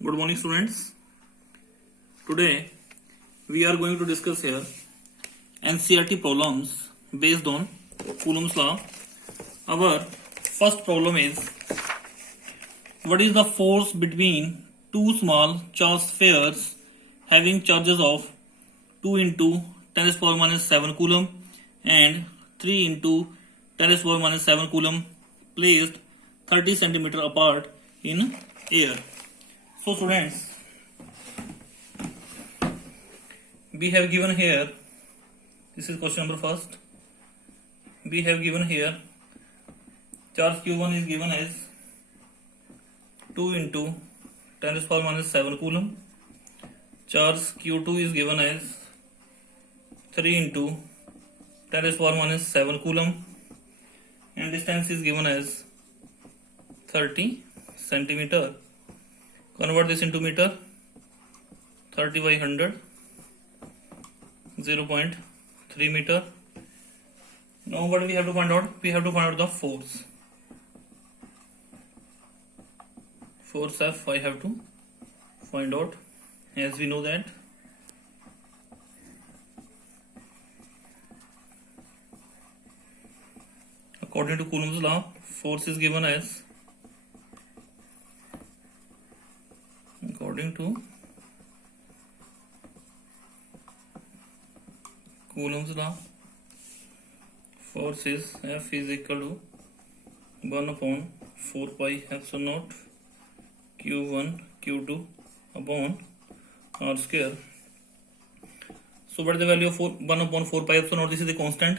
Good morning, students. Today we are going to discuss here NCERT problems based on Coulomb's law. Our first problem is, what is the force between two small charged spheres having charges of 2 into 10 to the power minus 7 coulomb and 3 into 10 to the power minus 7 coulomb placed 30 centimeter apart in air? So students, we have given here, this is question number first, we have given here charge q1 is given as 2 into 10 to the power minus 7 coulomb, charge q2 is given as 3 into 10 to the power minus 7 coulomb, and distance is given as 30 centimeter. Convert this into meter. 30 by 100, 0.3 meter. Now what we have to find out? We have to find out the force. Force F I have to find out, as we know that according to Coulomb's law, force is given as, according to Coulomb's law, force is F is equal to 1 upon 4 pi epsilon naught Q1 Q2 upon R square. So what is the value of 1 upon 4 pi epsilon naught? This is a constant.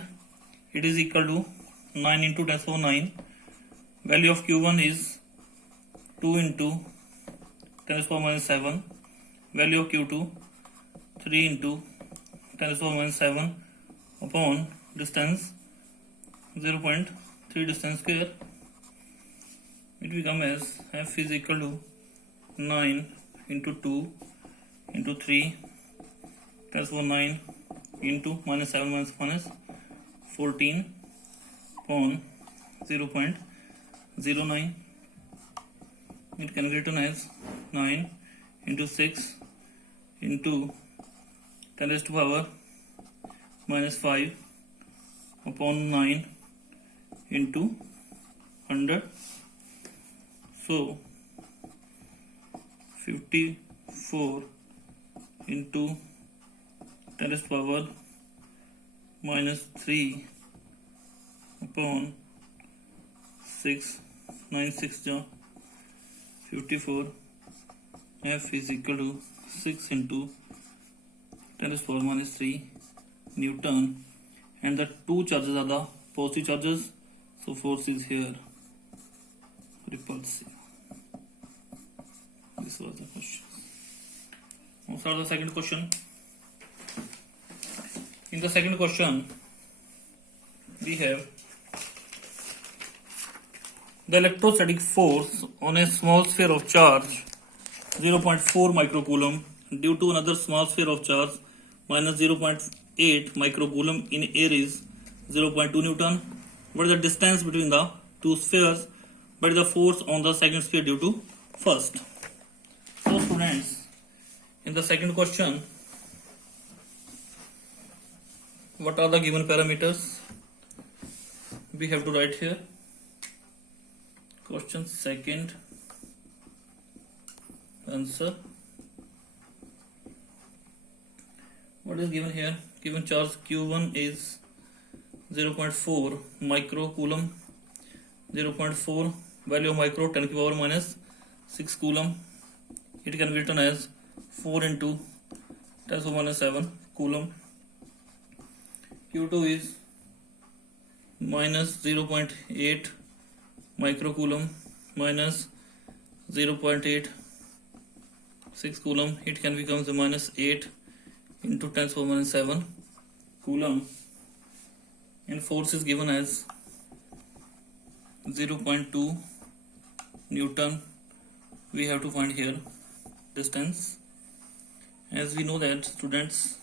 It is equal to 9 into 10 to the power 9. Value of Q1 is 2 into 10 to the power minus 7. Value of Q2 3 into 10 to the power minus 7 upon distance 0.3 distance square. It becomes as F is equal to 9 into 2 into 3 10 to the power 9 into minus 7 minus 14 upon 0.09. It can be written as 9 into 6 into 10 raised to power minus 5 upon 9 into 100. So 54 into 10 raised to power minus 3 upon 6, 9 6 ja 54. F is equal to 6 into 10 to the power minus 3 Newton, and the two charges are the positive charges, so force is here repulsive. This was the question. Now start the second question. In the second question, we have the electrostatic force on a small sphere of charge 0.4 microcoulomb due to another small sphere of charge minus 0.8 microcoulomb in air is 0.2 Newton. What is the distance between the two spheres? What is the force on the second sphere due to first? So students, in the second question, what are the given parameters? We have to write here. Question second, answer. What is given here? Given charge Q1 is 0.4 microcoulomb. 0.4 value of micro 10 to the power minus 6 coulomb. It can be written as 4 into 10 to the power minus 7 coulomb. Q2 is minus 0.8 microcoulomb minus 0.8 6 coulomb. It can become the minus 8 into 10 to the power minus 7 coulomb, and force is given as 0.2 Newton. We have to find here distance. As we know that, students,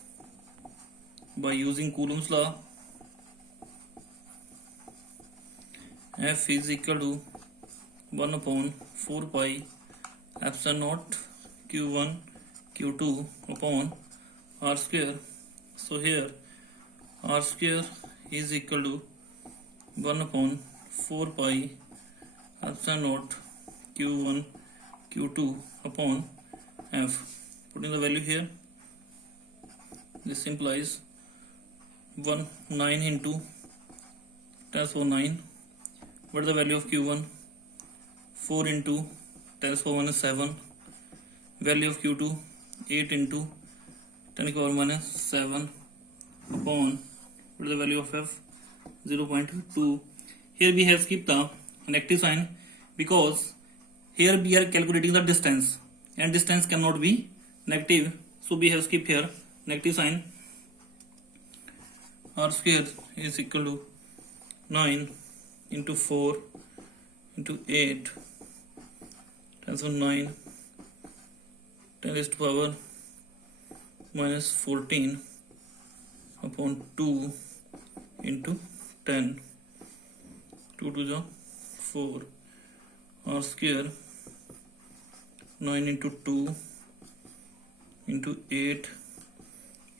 by using Coulomb's law, F is equal to 1 upon 4 pi epsilon naught q1 q2 upon r square. So here r square is equal to 1 upon 4 pi epsilon naught q1 q2 upon f. Putting the value here, this implies 9 into 10 power 9. What is the value of q1? 4 into 10 power minus 7. Value of q2 8 into 10 power minus 7 upon, what is the value of f? 0.2. Here we have skipped the negative sign because here we are calculating the distance and distance cannot be negative, so we have skipped here negative sign. R square is equal to 9 into 4 into 8 times 9 10 raised to power minus 14 upon 2 into 10. 2 to the 4. R square 9 into 2 into 8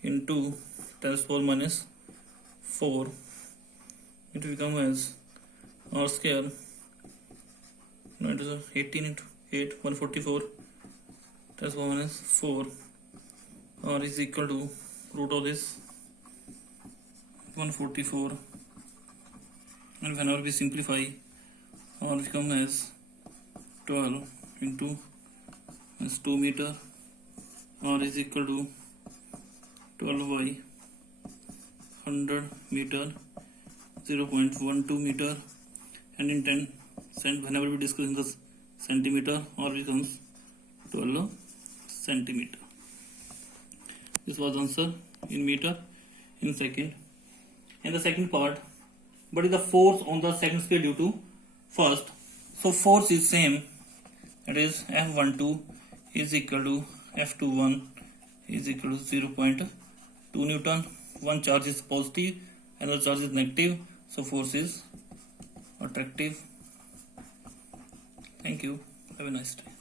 into 10 power minus 4. It will become as r square 9 to the 18 into 8 144 10 power minus 4. R is equal to root of this 144, and whenever we simplify, R becomes as 12 into as 2 meter. R is equal to 12 by 100 meter, 0.12 meter, and in 10 cent, whenever we discuss in the centimeter, R becomes 12 centimeter. This was answer in meter in second. And the second part, what is the force on the second sphere due to first? So force is same, that is F12 is equal to F21 is equal to 0.2 Newton. One charge is positive, another charge is negative, so force is attractive. Thank you. Have a nice day.